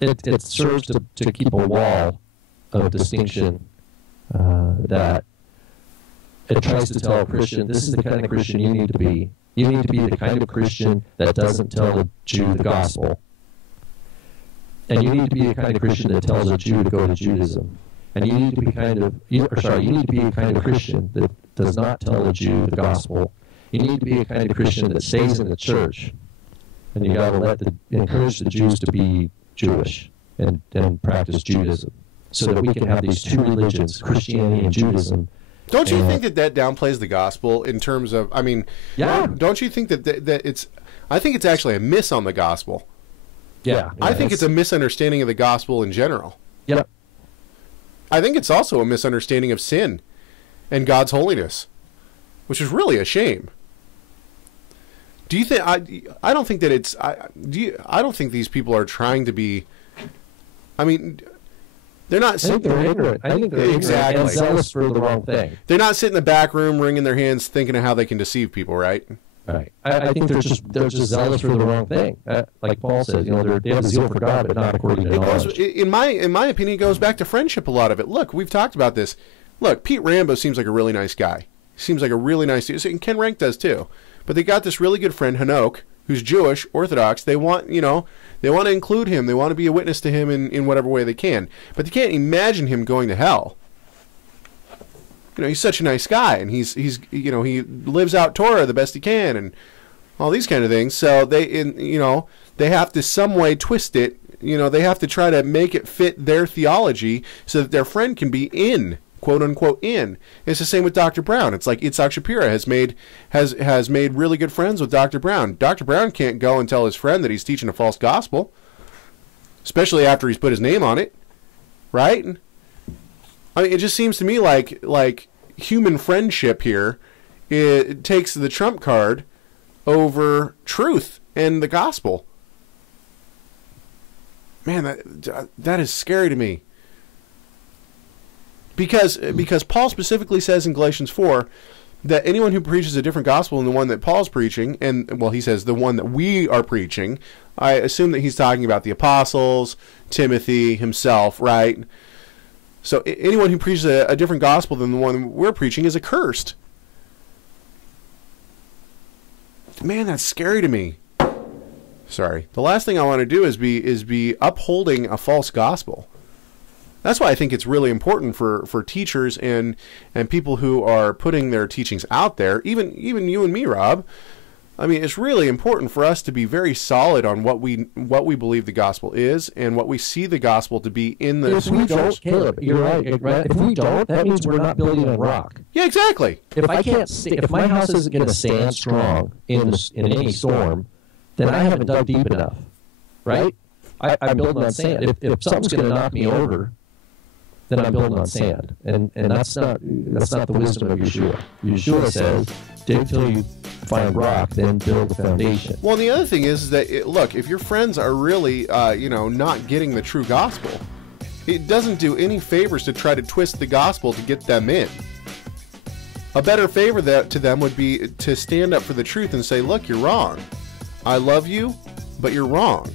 it serves to keep a wall of distinction that it tries to tell a Christian, this is the kind of Christian you need to be. You need to be the kind of Christian that doesn't tell a Jew the gospel. And you need to be the kind of Christian that tells a Jew to go to Judaism. And you need to be you need to be a kind of Christian that does not tell a Jew the gospel. You need to be a kind of Christian that stays in the church. And you got to encourage the Jews to be Jewish and practice Judaism, so that we can have these two religions, Christianity and Judaism. Don't you think that downplays the gospel in terms of, I mean, yeah. Don't you think that it's, I think it's actually a miss on the gospel. Yeah. I think it's a misunderstanding of the gospel in general. Yep. I think it's also a misunderstanding of sin and God's holiness, which is really a shame. Do you think, I don't think that it's, I don't think these people are trying to be, I mean, they're not. I think they're ignorant. I think they're exactly ignorant and zealous for the wrong thing. They're not sitting in the back room wringing their hands thinking of how they can deceive people, right? Right. I think they're just zealous for the wrong thing. Like Paul says, they have a zeal for God, but not according to knowledge. In my opinion, it goes back to friendship. A lot of it. Look, we've talked about this. Look, Pete Rambo seems like a really nice guy. Seems like a really nice dude. And Ken Rank does too. But they got this really good friend, Hanok, who's Jewish, Orthodox. They want, they want to include him. They want to be a witness to him in whatever way they can. But they can't imagine him going to hell. He's such a nice guy, and he lives out Torah the best he can, and all these kind of things. So they have to some way twist it. They have to try to make it fit their theology so that their friend can be in, quote unquote, in. It's the same with Dr. Brown. It's like Itzhak Shapira has made really good friends with Dr. Brown. Dr. Brown can't go and tell his friend that he's teaching a false gospel, especially after he's put his name on it, right? I mean, it just seems to me like human friendship here, it takes the trump card over truth and the gospel. Man, that is scary to me. Because Paul specifically says in Galatians 4 that anyone who preaches a different gospel than the one that Paul's preaching, and, well, he says the one that we are preaching, I assume that he's talking about the apostles, Timothy, himself, right? So anyone who preaches a different gospel than the one we're preaching is accursed. Man, that's scary to me. Sorry. The last thing I want to do is be upholding a false gospel. That's why I think it's really important for teachers and people who are putting their teachings out there, even you and me, Rob. I mean, it's really important for us to be very solid on what we believe the gospel is and what we see the gospel to be in the If we don't, Caleb, you're right. If we don't, that means we're not building on rock. Yeah, exactly. If my house isn't going to stand strong in any storm, then I haven't dug deep enough, right? I'm building on sand. If something's going to knock me over, then I'm building on sand, and that's not the wisdom of Yeshua. Yeshua says, dig till you find rock, then build the foundation. Well, and the other thing is that, look, if your friends are really, not getting the true gospel, it doesn't do any favors to try to twist the gospel to get them in. A better favor to them would be to stand up for the truth and say, look, you're wrong. I love you, but you're wrong.